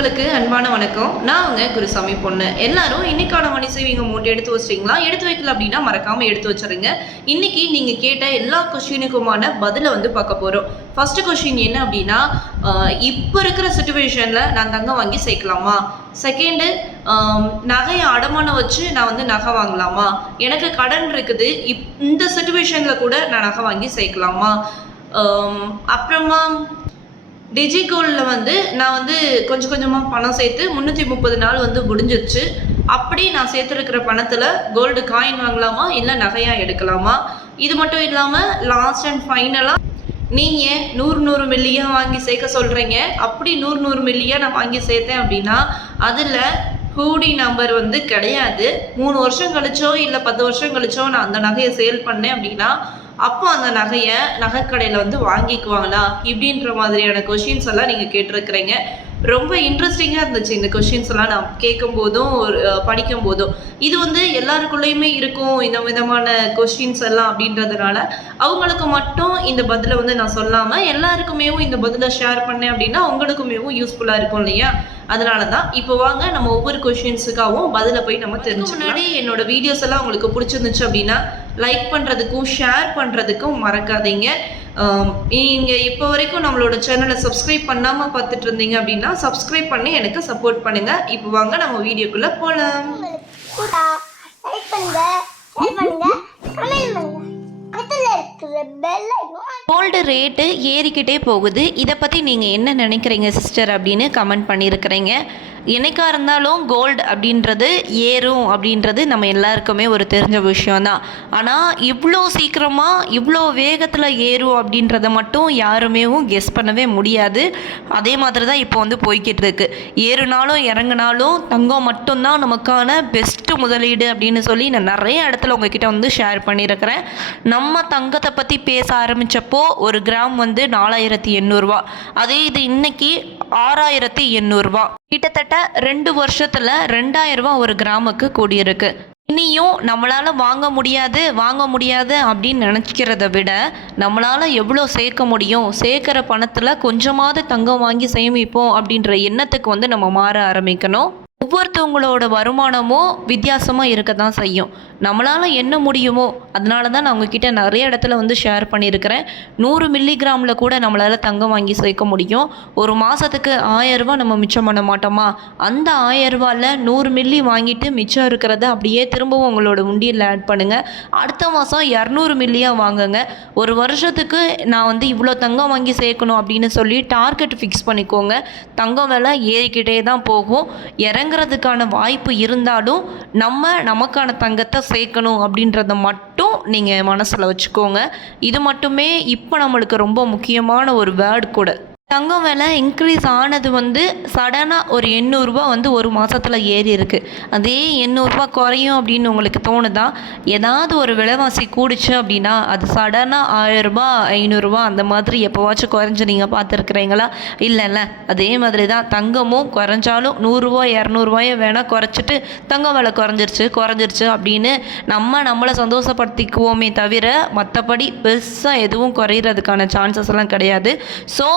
மக்களுக்கு அன்பான வணக்கம். நான் அவங்க குருசாமி பொண்ணு. எல்லாரும் இன்னைக்கான மணி சேவிங்க அமௌண்ட் எடுத்து வச்சிட்டீங்களா? எடுத்து வைக்கல அப்படின்னா மறக்காம எடுத்து வச்சிருங்க. இன்னைக்கு நீங்க கேட்ட எல்லா கொஸ்டினுக்குமான பதிலை வந்து பார்க்க போறோம். ஃபர்ஸ்ட் கொஸ்டின் என்ன அப்படின்னா இப்போ இருக்கிற சுச்சுவேஷன்ல நான் தங்கம் வாங்கி சேர்க்கலாமா? செகண்டு நகையை அடமானம் வச்சு நான் வந்து நகை வாங்கலாமா? எனக்கு கடன் இருக்குது. இப் இந்த சுச்சுவேஷன்ல கூட நான் நகை வாங்கி சேர்க்கலாமா? அப்புறமா டிஜிகோலில் வந்து நான் வந்து கொஞ்சம் கொஞ்சமாக பணம் சேர்த்து முந்நூற்றி முப்பது நாள் வந்து முடிஞ்சிருச்சு. அப்படி நான் சேர்த்துருக்கிற பணத்தில் கோல்டு காயின் வாங்கலாமா? இல்லை நகையாக எடுக்கலாமா? இது மட்டும் இல்லாமல் லாஸ்ட் அண்ட் ஃபைனலாக நீங்கள் நூறு நூறு மில்லியாக வாங்கி சேர்க்க சொல்கிறீங்க அப்படி நூறு நூறு மில்லியாக நான் வாங்கி சேர்த்தேன் அப்படின்னா அதில் ஹூடி நம்பர் வந்து கிடையாது. மூணு வருஷம் கழிச்சோ இல்லை பத்து வருஷம் கழிச்சோ நான் அந்த நகையை சேல் பண்ணேன் அப்படின்னா அப்போ அந்த நகையை நகைக்கடையில் வந்து வாங்கிக்குவாங்களா? இப்படின்ற மாதிரியான கொஷின்ஸ் எல்லாம் நீங்கள் கேட்டிருக்கிறீங்க. ரொம்ப இன்ட்ரெஸ்டிங்காக இருந்துச்சு இந்த கொஷின்ஸ் எல்லாம் நான் கேட்கும் போதும் படிக்கும் போதும் இது வந்து எல்லாருக்குள்ளேயுமே இருக்கும் இந்த விதமான கொஷின்ஸ் எல்லாம் அப்படின்றதுனால. அவங்களுக்கு மட்டும் இந்த பதிலை வந்து நான் சொல்லாமல் எல்லாருக்குமேவும் இந்த பதிலை ஷேர் பண்ணேன் அப்படின்னா உங்களுக்குமேவும் யூஸ்ஃபுல்லாக இருக்கும் இல்லையா? அதனால தான் இப்போ வாங்க நம்ம ஒவ்வொரு கொஷின்ஸுக்காகவும் பதிலை போய் நம்ம தெரிஞ்சுக்கலாம். முன்னாடி என்னோட வீடியோஸ் எல்லாம் உங்களுக்கு பிடிச்சிருந்துச்சு அப்படின்னா லைக் பண்ணுறதுக்கும் ஷேர் பண்ணுறதுக்கும் மறக்காதீங்க. நீங்கள் இப்போ வரைக்கும் நம்மளோட சேனலை சப்ஸ்கிரைப் பண்ணாமல் பார்த்துட்டு இருந்தீங்க அப்படின்னா சப்ஸ்கிரைப் பண்ணி எனக்கு சப்போர்ட் பண்ணுங்கள் இப்போ வாங்க நம்ம வீடியோக்குள்ளே போகலாம் கூடா லைக் பண்ணுங்க ஷேர் பண்ணுங்க கமெண்ட் பண்ணுங்க. பக்கத்துல இருக்கிற பெல் ஐகான் கோல்டு ரேட்டு ஏறிக்கிட்டே போகுது. இதை பற்றி நீங்கள் என்ன நினைக்கிறீங்க சிஸ்டர் அப்படின்னு கமெண்ட் பண்ணியிருக்கிறீங்க. என்னைக்காக இருந்தாலும் கோல்டு அப்படின்றது ஏறும் அப்படின்றது நம்ம எல்லாருக்குமே ஒரு தெரிஞ்ச விஷயம்தான். ஆனால் இவ்வளோ சீக்கிரமாக இவ்வளோ வேகத்தில் ஏறும் அப்படின்றத மட்டும் யாருமேவும் கெஸ் பண்ணவே முடியாது. அதே மாதிரி தான் இப்போ வந்து போய்கிட்டு இருக்கு. ஏறுனாலும் இறங்குனாலும் தங்கம் மட்டும்தான் நமக்கான பெஸ்ட்டு முதலீடு அப்படின்னு சொல்லி நான் நிறைய இடத்துல உங்ககிட்ட வந்து ஷேர் பண்ணியிருக்கிறேன். நம்ம தங்கத்தை பற்றி பேச ஆரம்பித்தப்போ ஒரு கிராம் வந்து நாலாயிரத்தி எண்ணூறுரூவா அதே இது இன்னைக்கு ஆறாயிரத்தி எண்ணூறுரூவா கிட்டத்தட்ட ரெண்டு வருஷத்தில் ரெண்டாயிரரூவா ஒரு கிராமுக்கு கூடியிருக்கு. இனியும் நம்மளால் வாங்க முடியாது வாங்க முடியாது அப்படின்னு நினச்சிக்கிறத விட நம்மளால் எவ்வளோ சேர்க்க முடியும் சேர்க்குற பணத்தில் கொஞ்சமாவது தங்கம் வாங்கி சேமிப்போம் அப்படின்ற எண்ணத்துக்கு வந்து நம்ம மாற ஆரம்பிக்கணும். ஒவ்வொருத்தவங்களோட வருமானமும் வித்தியாசமாக இருக்க தான் செய்யும். நம்மளால் என்ன முடியுமோ அதனால தான் நான் உங்ககிட்ட நிறைய இடத்துல வந்து ஷேர் பண்ணியிருக்கிறேன். நூறு மில்லிகிராமில் கூட நம்மளால் தங்கம் வாங்கி சேர்க்க முடியும். ஒரு மாதத்துக்கு ஆயரூபா நம்ம மிச்சம் பண்ண மாட்டோமா? அந்த ஆயரூபாவில் நூறு மில்லி வாங்கிட்டு மிச்சம் இருக்கிறத அப்படியே திரும்பவும் உங்களோட உண்டியில் ஆட் பண்ணுங்கள் அடுத்த மாதம் இரநூறு மில்லியாக வாங்குங்க. ஒரு வருஷத்துக்கு நான் வந்து இவ்வளோ தங்கம் வாங்கி சேர்க்கணும் அப்படின்னு சொல்லி டார்கெட் ஃபிக்ஸ் பண்ணிக்கோங்க. தங்கம் விலை ஏறிக்கிட்டே தான் போகும். இறங்க இறங்குறதுக்கான வாய்ப்பு இருந்தாலும் நம்ம நமக்கான தங்கத்தை சேர்க்கணும் அப்படின்றத மட்டும் நீங்கள் மனசில் வச்சுக்கோங்க. இது மட்டுமே இப்போ நம்மளுக்கு ரொம்ப முக்கியமான ஒரு வேர்டு கூட. தங்கம் விலை இன்க்ரீஸ் ஆனது வந்து சடனாக ஒரு எண்ணூறுரூவா வந்து ஒரு மாதத்தில் ஏறி இருக்குது அதே எண்ணூறுரூவா குறையும் அப்படின்னு உங்களுக்கு தோணுதா? ஏதாவது ஒரு விலைவாசி கூடுச்சு அப்படின்னா அது சடனாக ஆயிரரூபா ஐநூறுரூபா அந்த மாதிரி எப்போவாச்சும் குறைஞ்சி நீங்கள் பார்த்துருக்குறீங்களா? இல்லைல்ல. அதே மாதிரி தான் தங்கமும் குறைஞ்சாலும் நூறுரூவா இரநூறுவாயை வேணால் குறைச்சிட்டு தங்கம் விலை குறைஞ்சிருச்சு குறைஞ்சிருச்சு அப்படின்னு நம்ம நம்மளை சந்தோஷப்படுத்திக்குவோமே தவிர மற்றபடி பெருசாக எதுவும் குறையிறதுக்கான சான்சஸ் எல்லாம் கிடையாது. ஸோ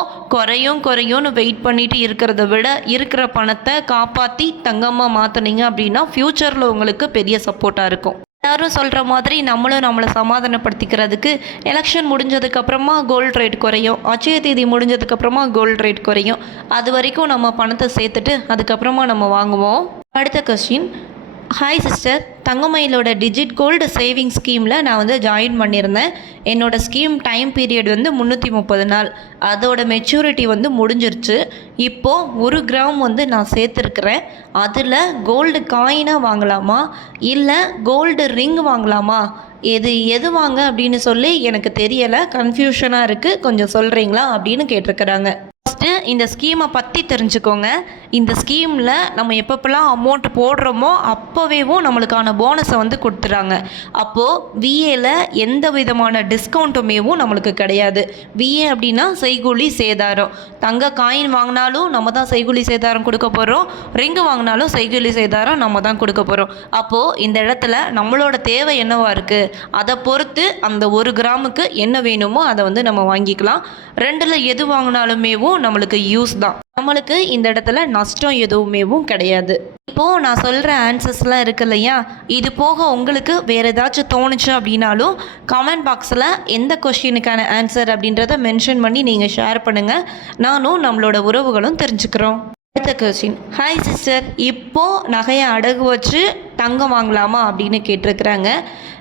குறையும் குறையும்னு வெயிட் பண்ணிட்டு இருக்கிறத விட இருக்கிற பணத்தை காப்பாற்றி தங்கமாக மாற்றினீங்க அப்படின்னா ஃப்யூச்சரில் உங்களுக்கு பெரிய சப்போர்ட்டாக இருக்கும். எல்லாரும் சொல்கிற மாதிரி நம்மளும் நம்மளை சமாதானப்படுத்திக்கிறதுக்கு எலெக்ஷன் முடிஞ்சதுக்கப்புறமா கோல்ட் ரேட் குறையும். அச்சய தேதி முடிஞ்சதுக்கப்புறமா கோல்ட் ரேட் குறையும். அது வரைக்கும் நம்ம பணத்தை சேர்த்துட்டு அதுக்கப்புறமா நம்ம வாங்குவோம். அடுத்த கொஸ்டின் ஹாய் சிஸ்டர் தங்கமயிலோட டிஜிட் கோல்டு சேவிங் ஸ்கீமில் நான் வந்து ஜாயின் பண்ணியிருந்தேன். என்னோட ஸ்கீம் டைம் பீரியட் வந்து முந்நூற்றி முப்பது நாள். அதோட மெச்சூரிட்டி வந்து முடிஞ்சிருச்சு. இப்போது ஒரு கிராம் வந்து நான் சேர்த்துருக்குறேன். அதில் கோல்டு காயினாக வாங்கலாமா? இல்லை கோல்டு ரிங் வாங்கலாமா? எது எது வாங்க அப்படின்னு சொல்லி எனக்கு தெரியலை. கன்ஃபியூஷனாக இருக்குது கொஞ்சம் சொல்கிறீங்களா அப்படின்னு கேட்டிருக்கிறாங்க. ஃபஸ்ட்டு இந்த ஸ்கீமை பற்றி தெரிஞ்சுக்கோங்க. இந்த ஸ்கீமில் நம்ம எப்பப்பெல்லாம் அமௌண்ட் போடுறோமோ அப்போவேவும் நம்மளுக்கான போனஸை வந்து கொடுத்துறாங்க அப்போது விஏல எந்த விதமான டிஸ்கவுண்ட்டுமேவும் நம்மளுக்கு கிடையாது. விஏ அப்படின்னா செய்கூலி சேதாரம். தங்க காயின் வாங்கினாலும் நம்ம தான் செய்கூலி சேதாரம் கொடுக்க போகிறோம் ரிங்கு வாங்கினாலும் செய்கூலி சேதாரம் நம்ம தான் கொடுக்க போகிறோம் அப்போது இந்த இடத்துல நம்மளோட தேவை என்னவா இருக்குது அதை பொறுத்து அந்த ஒரு கிராமுக்கு என்ன வேணுமோ அதை வந்து நம்ம வாங்கிக்கலாம். ரெண்டில் எது வாங்கினாலுமேவும் எதுவுமேவும் நம்மளுக்கு யூஸ் தான். நம்மளுக்கு இந்த இடத்துல நஷ்டம் எதுவுமேவும் கிடையாது. இப்போது நான் சொல்கிற ஆன்சர்ஸ்லாம் இருக்கு இல்லையா? இது போக உங்களுக்கு வேறு ஏதாச்சும் தோணுச்சு அப்படின்னாலும் கமெண்ட் பாக்ஸில் எந்த கொஷினுக்கான ஆன்சர் அப்படின்றத மென்ஷன் பண்ணி நீங்கள் ஷேர் பண்ணுங்கள் நானும் நம்மளோட உறவுகளும் தெரிஞ்சுக்கிறோம். அடுத்த கொஸ்டின் ஹாய் சிஸ்டர் இப்போ நகையை அடகு வச்சு தங்கம் வாங்கலாமா அப்படின்னு கேட்டிருக்கிறாங்க.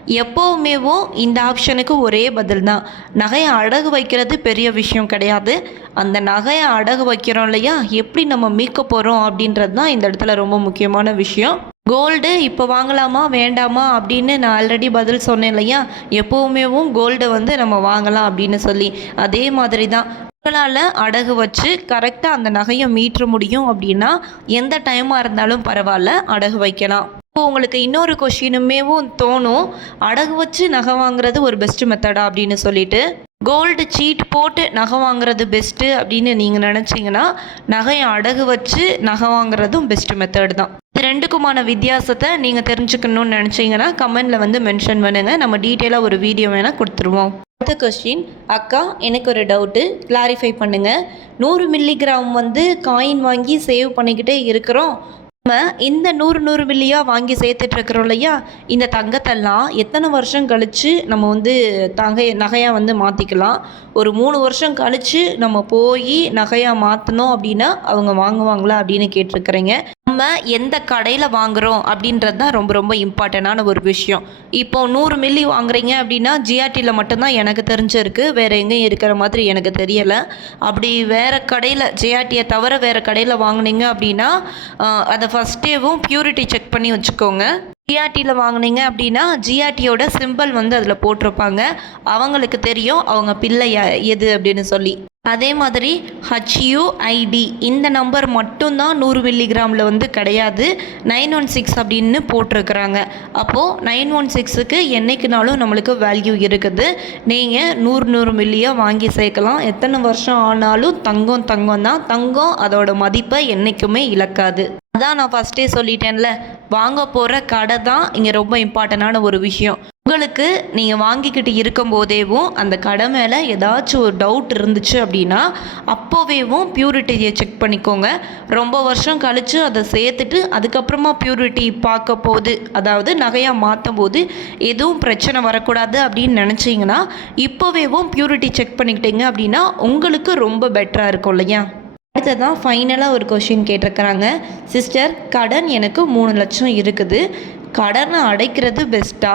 எப்போவுமேவும் இந்த ஆப்ஷனுக்கு ஒரே பதில் தான் நகையை அடகு வைக்கிறது பெரிய விஷயம் கிடையாது. அந்த நகையை அடகு வைக்கிறோம் இல்லையா? எப்படி நம்ம மீட்க போகிறோம் அப்படின்றது தான் இந்த இடத்துல ரொம்ப முக்கியமான விஷயம். கோல்டு இப்போ வாங்கலாமா வேண்டாமா அப்படின்னு நான் ஆல்ரெடி பதில் சொன்னேன் இல்லையா? எப்போவுமேவும் கோல்டு வந்து நம்ம வாங்கலாம் அப்படின்னு சொல்லி. அதே மாதிரி தான் உங்களால் அடகு வச்சு கரெக்டாக அந்த நகையை மீட்ட முடியும் அப்படின்னா எந்த டைமாக இருந்தாலும் பரவாயில்ல அடகு வைக்கலாம். இப்போ உங்களுக்கு இன்னொரு கொஷினுமேவும் தோணும். அடகு வச்சு நகை வாங்குறது ஒரு பெஸ்ட் மெத்தடா அப்படின்னு சொல்லிட்டு கோல்டு சீட் போட்டு நகை வாங்குறது பெஸ்ட்டு அப்படின்னு நீங்கள் நினச்சிங்கன்னா நகையை அடகு வச்சு நகை வாங்குறதும் பெஸ்ட் மெத்தட் தான். இது ரெண்டுக்குமான வித்தியாசத்தை நீங்கள் தெரிஞ்சுக்கணும்னு நினச்சிங்கன்னா கமெண்டில் வந்து மென்ஷன் பண்ணுங்கள் நம்ம டீட்டெயிலாக ஒரு வீடியோ வேணால் கொடுத்துருவோம். அடுத்த கொஸ்டின் அக்கா எனக்கு ஒரு டவுட்டு கிளாரிஃபை பண்ணுங்கள் நூறு மில்லிகிராம் வந்து காயின் வாங்கி சேவ் பண்ணிக்கிட்டே இருக்கிறோம். நம்ம இந்த நூறு நூறு மில்லியாக வாங்கி சேர்த்துட்டு இருக்கிறோம் இல்லையா? இந்த தங்கத்தெல்லாம் எத்தனை வருஷம் கழித்து நம்ம வந்து தகை நகையாக வந்து மாற்றிக்கலாம் ஒரு மூணு வருஷம் கழித்து நம்ம போய் நகையாக மாற்றினோம் அப்படின்னா அவங்க வாங்குவாங்களா அப்படின்னு கேட்டிருக்கிறீங்க. நம்ம எந்த கடையில் வாங்குகிறோம் அப்படின்றது தான் ரொம்ப ரொம்ப இம்பார்ட்டண்டான ஒரு விஷயம். இப்போ நூறு மில்லி வாங்குறீங்க அப்படின்னா ஜிஆர்டியில் மட்டும்தான் எனக்கு தெரிஞ்சிருக்கு. வேறு எங்கேயும் இருக்கிற மாதிரி எனக்கு தெரியலை. அப்படி வேறு கடையில் ஜிஆர்டியை தவிர வேறு கடையில் வாங்குனீங்க அப்படின்னா அதை ஃபஸ்ட்டேவும் ப்யூரிட்டி செக் பண்ணி வச்சுக்கோங்க. ஜிஆர்டியில் வாங்குனீங்க அப்படின்னா ஜிஆர்டியோட சிம்பிள் வந்து அதில் போட்டிருப்பாங்க. அவங்களுக்கு தெரியும் அவங்க பிள்ளை எது அப்படின்னு சொல்லி. அதே மாதிரி ஹச்யூஐடி இந்த நம்பர் மட்டும்தான் நூறு மில்லிகிராமில் வந்து கிடையாது. நைன் ஒன் சிக்ஸ் அப்படின்னு போட்டிருக்கிறாங்க. அப்போது நைன் ஒன் சிக்ஸுக்கு என்னைக்குனாலும் நம்மளுக்கு வேல்யூ இருக்குது. நீங்கள் நூறு நூறு மில்லியாக வாங்கி சேர்க்கலாம். எத்தனை வருஷம் ஆனாலும் தங்கம் தங்கம் தான். தங்கம் அதோட மதிப்பை என்றைக்குமே இழக்காது. அதான் நான் ஃபஸ்ட்டே சொல்லிட்டேன்ல வாங்க போகிற கடை தான் இங்கே ரொம்ப இம்பார்ட்டண்டான ஒரு விஷயம். உங்களுக்கு நீங்கள் வாங்கிக்கிட்டு இருக்கும்போதேவும் அந்த கடை மேலே ஏதாச்சும் ஒரு டவுட் இருந்துச்சு அப்படின்னா அப்போவேவும் பியூரிட்டியை செக் பண்ணிக்கோங்க. ரொம்ப வருஷம் கழித்து அதை சேர்த்துட்டு அதுக்கப்புறமா பியூரிட்டி பார்க்க போது அதாவது நகையாக மாற்றும் போது எதுவும் பிரச்சனை வரக்கூடாது அப்படின்னு நினச்சிங்கன்னா இப்போவேவும் பியூரிட்டி செக் பண்ணிக்கிட்டீங்க அப்படின்னா உங்களுக்கு ரொம்ப பெட்டராக இருக்கும் இல்லையா? அடுத்ததான் ஃபைனலாக ஒரு கொஷின் கேட்டிருக்கிறாங்க. சிஸ்டர் கடன் எனக்கு மூணு லட்சம் இருக்குது. கடனை அடைக்கிறது பெஸ்ட்டா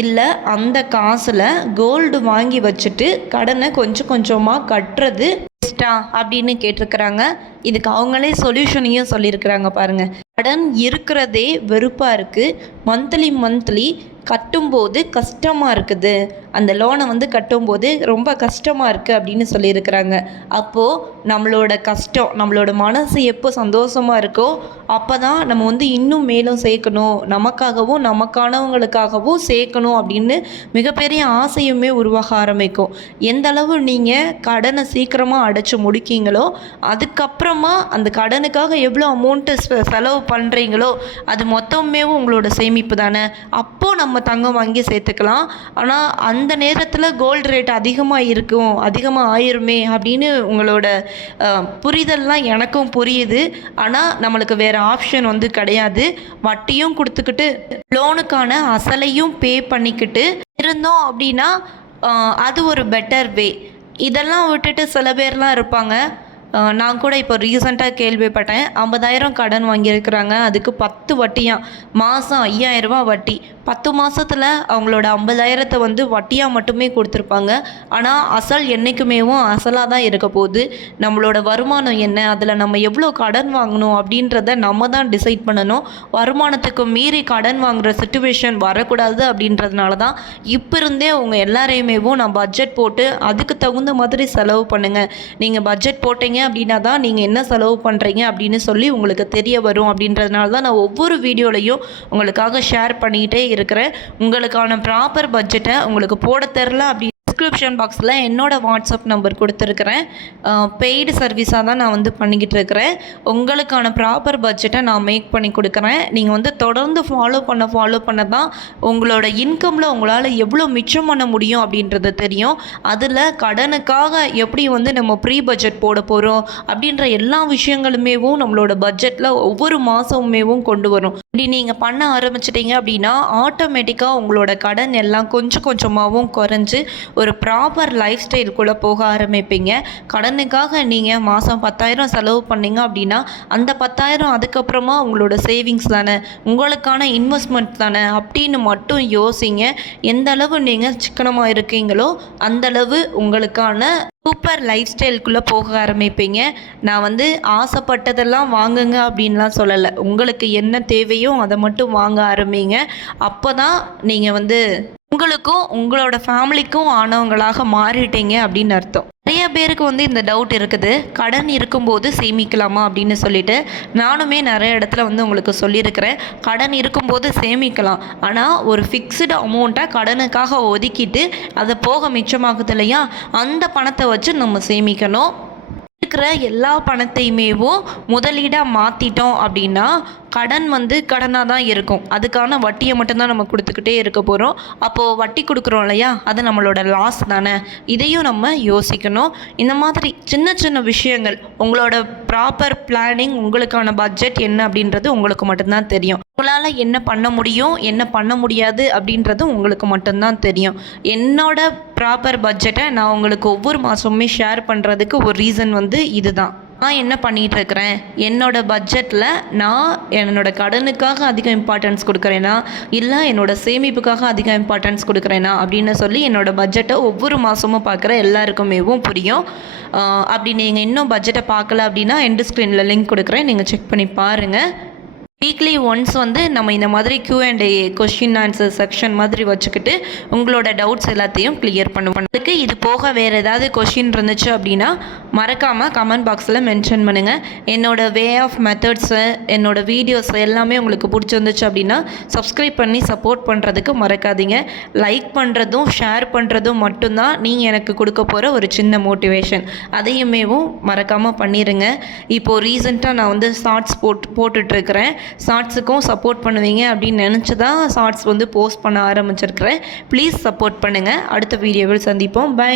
இல்லை அந்த காசில் கோல்டு வாங்கி வச்சுட்டு கடனை கொஞ்சம் கொஞ்சமாக கட்டுறது பெஸ்ட்டா அப்படின்னு கேட்டிருக்கிறாங்க. இதுக்கு அவங்களே சொல்யூஷனையும் சொல்லியிருக்கிறாங்க பாருங்கள் கடன் இருக்கிறதே வெறுப்பாக இருக்குது மந்த்லி மந்த்லி கட்டும்போது கஷ்டமாக இருக்குது. அந்த லோனை வந்து கட்டும்போது ரொம்ப கஷ்டமாக இருக்குது அப்படின்னு சொல்லியிருக்கிறாங்க. அப்போது நம்மளோட கஷ்டம் நம்மளோட மனசு எப்போ சந்தோஷமாக இருக்கோ அப்போ தான் நம்ம வந்து இன்னும் மேலும் சேர்க்கணும். நமக்காகவும் நமக்கானவங்களுக்காகவும் சேர்க்கணும் அப்படின்னு மிகப்பெரிய ஆசையுமே உருவாக ஆரம்பிக்கும். எந்த அளவு நீங்கள் கடனை சீக்கிரமாக அடைச்சி முடிக்கீங்களோ அதுக்கப்புறமா அந்த கடனுக்காக எவ்வளோ அமௌண்ட்டு செலவு பண்ணுறீங்களோ அது மொத்தமே உங்களோட சேமிப்பு தானே. அப்போது நம்ம தங்கம் வாங்கி சேர்த்துக்கலாம். ஆனால் அந்த நேரத்தில் கோல்டு ரேட் அதிகமாக இருக்கும் அதிகமாக ஆயிருமே அப்படின்னு உங்களோட புரிதல்லாம் எனக்கும் புரியுது. ஆனால் நம்மளுக்கு வேறு ஆப்ஷன் வந்து கிடையாது. வட்டியும் கொடுத்துக்கிட்டு லோனுக்கான அசலையும் பே பண்ணிக்கிட்டு இருந்தோம் அப்படின்னா அது ஒரு பெட்டர் வே இதெல்லாம் விட்டுட்டு சில பேர்லாம் இருப்பாங்க. நான் கூட இப்போ ரீசெண்டாக கேள்விப்பட்டேன். ஐம்பதாயிரம் கடன் வாங்கியிருக்கிறாங்க. அதுக்கு பத்து வட்டியாம் மாதம் ஐயாயிரரூபா வட்டி. பத்து மாதத்தில் அவங்களோட ஐம்பதாயிரத்தை வந்து வட்டியாக மட்டுமே கொடுத்துருப்பாங்க. ஆனால் அசல் என்றைக்குமேவும் அசலாக தான் இருக்க போகுது. நம்மளோட வருமானம் என்ன? அதில் நம்ம எவ்வளோ கடன் வாங்கணும் அப்படின்றத நம்ம தான் டிசைட் பண்ணணும். வருமானத்துக்கு மீறி கடன் வாங்குகிற சுச்சுவேஷன் வரக்கூடாது அப்படின்றதுனால தான் இப்போ இருந்தே அவங்க எல்லாரையுமேவும் நான் பட்ஜெட் போட்டு அதுக்கு தகுந்த மாதிரி செலவு பண்ணுங்கள் நீங்கள் பட்ஜெட் போட்டீங்க அப்படின்னா தான் நீங்கள் என்ன செலவு பண்ணுறீங்க அப்படின்னு சொல்லி உங்களுக்கு தெரிய வரும் அப்படின்றதுனால தான் நான் ஒவ்வொரு வீடியோலையும் உங்களுக்காக ஷேர் பண்ணிக்கிட்டே இருக்கிறேன் உங்களுக்கான ப்ராப்பர் பட்ஜெட்டை உங்களுக்கு போட தெரில அப்படி டிஸ்கிரிப்ஷன் பாக்ஸில் என்னோடய வாட்ஸ்அப் நம்பர் கொடுத்துருக்குறேன். பெய்டு சர்வீஸாக தான் நான் வந்து பண்ணிக்கிட்டு இருக்கிறேன். உங்களுக்கான ப்ராப்பர் பட்ஜெட்டை நான் மேக் பண்ணி கொடுக்குறேன். நீங்கள் வந்து தொடர்ந்து ஃபாலோ பண்ண ஃபாலோ பண்ண தான் உங்களோட இன்கமில் உங்களால் எவ்வளோ மிச்சம் பண்ண முடியும் அப்படின்றது தெரியும். அதில் கடனுக்காக எப்படி வந்து நம்ம ப்ரீ பட்ஜெட் போட போகிறோம் அப்படின்ற எல்லா விஷயங்களுமேவும் நம்மளோட பட்ஜெட்டில் ஒவ்வொரு மாதமுமேவும் கொண்டு வரும். இப்படி நீங்கள் பண்ண ஆரம்பிச்சிட்டிங்க அப்படின்னா ஆட்டோமேட்டிக்காக உங்களோட கடன் எல்லாம் கொஞ்சம் கொஞ்சமாகவும் குறைஞ்சு ஒரு ப்ராப்பர் லைஃப் ஸ்டைல்குள்ளே போக ஆரம்பிப்பீங்க. கடனுக்காக நீங்கள் மாதம் பத்தாயிரம் செலவு பண்ணீங்க அப்படின்னா அந்த பத்தாயிரம் அதுக்கப்புறமா உங்களோட சேவிங்ஸ் தானே உங்களுக்கான இன்வெஸ்ட்மெண்ட் தானே அப்படின்னு மட்டும் யோசிங்க. எந்த அளவு நீங்கள் சிக்கனமாக இருக்கீங்களோ அந்த அளவு உங்களுக்கான சூப்பர் லைஃப் ஸ்டைலுக்குள்ளே போக ஆரம்பிப்பீங்க. நான் வந்து ஆசைப்பட்டதெல்லாம் வாங்குங்க அப்படின்லாம் சொல்லலை. உங்களுக்கு என்ன தேவையோ அதை மட்டும் வாங்க ஆரம்பிங்க. அப்போ தான் நீங்கள் வந்து உங்களுக்கும் உங்களோட ஃபேமிலிக்கும் ஆனவங்களாக மாறிட்டீங்க அப்படின்னு அர்த்தம். நிறைய பேருக்கு வந்து இந்த டவுட் இருக்குது. கடன் இருக்கும்போது சேமிக்கலாமா அப்படின்னு சொல்லிட்டு நானுமே நிறைய இடத்துல வந்து உங்களுக்கு சொல்லியிருக்கிறேன். கடன் இருக்கும்போது சேமிக்கலாம். ஆனால் ஒரு ஃபிக்ஸ்டு அமௌண்ட்டை கடனுக்காக ஒதுக்கிட்டு அதை போக மிச்சமாகுது இல்லையா? அந்த பணத்தை வச்சு நம்ம சேமிக்கணும். இருக்கிற எல்லா பணத்தையுமேவும் முதலீடாக மாற்றிட்டோம் அப்படின்னா கடன் வந்து கடனாக தான் இருக்கும். அதுக்கான வட்டியை மட்டும்தான் நம்ம கொடுத்துக்கிட்டே இருக்க போகிறோம் அப்போது வட்டி கொடுக்குறோம் இல்லையா? அது நம்மளோட லாஸ் தானே? இதையும் நம்ம யோசிக்கணும். இந்த மாதிரி சின்ன சின்ன விஷயங்கள் உங்களோட ப்ராப்பர் பிளானிங் உங்களுக்கான பட்ஜெட் என்ன அப்படின்றது உங்களுக்கு மட்டும்தான் தெரியும். உங்களால் என்ன பண்ண முடியும் என்ன பண்ண முடியாது அப்படின்றது உங்களுக்கு மட்டும்தான் தெரியும். என்னோட ப்ராப்பர் பட்ஜெட்டை நான் உங்களுக்கு ஒவ்வொரு மாதமுமே ஷேர் பண்ணுறதுக்கு ஒரு ரீசன் வந்து இதுதான். நான் என்ன பண்ணிகிட்டு இருக்கிறேன்? என்னோட பட்ஜெட்டில் நான் என்னோட கடனுக்காக அதிகம் இம்பார்ட்டன்ஸ் கொடுக்குறேனா? இல்லை என்னோட சேமிப்புக்காக அதிகம் இம்பார்ட்டன்ஸ் கொடுக்குறேனா? அப்படின்னு சொல்லி என்னோட பட்ஜெட்டை ஒவ்வொரு மாதமும் பார்க்குற எல்லாருக்குமேவும் புரியும். அப்படி நீங்கள் இன்னும் பட்ஜெட்டை பார்க்கல அப்படின்னா எண்டு ஸ்க்ரீனில் லிங்க் கொடுக்குறேன். நீங்கள் செக் பண்ணி பாருங்கள் வீக்லி ஒன்ஸ் வந்து நம்ம இந்த மாதிரி Q and A question answer section மாதிரி வச்சுக்கிட்டு உங்களோட டவுட்ஸ் எல்லாத்தையும் கிளியர் பண்ணுவோம். அதுக்கு இது போக வேறு ஏதாவது கொஷின் இருந்துச்சு அப்படின்னா மறக்காமல் கமெண்ட் பாக்ஸில் மென்ஷன் பண்ணுங்கள் என்னோட வே ஆஃப் மெத்தட்ஸு என்னோடய வீடியோஸ் எல்லாமே உங்களுக்கு பிடிச்சிருந்துச்சு அப்படின்னா சப்ஸ்கிரைப் பண்ணி சப்போர்ட் பண்ணுறதுக்கு மறக்காதீங்க. லைக் பண்ணுறதும் ஷேர் பண்ணுறதும் மட்டும்தான் நீங்கள் எனக்கு கொடுக்க போகிற ஒரு சின்ன மோட்டிவேஷன் அதையுமேவும் மறக்காமல் பண்ணிடுங்க இப்போது ரீசெண்டாக நான் வந்து ஷார்ட்ஸ் போட் போட்டுட்ருக்கிறேன் ஷார்ட்ஸுக்கும் சப்போர்ட் பண்ணுவீங்க அப்படின்னு நினச்சி தான் ஷார்ட்ஸ் வந்து போஸ்ட் பண்ண ஆரம்பிச்சிருக்கிறேன். ப்ளீஸ் சப்போர்ட் பண்ணுங்கள் அடுத்த வீடியோவில் சந்திப்போம். பை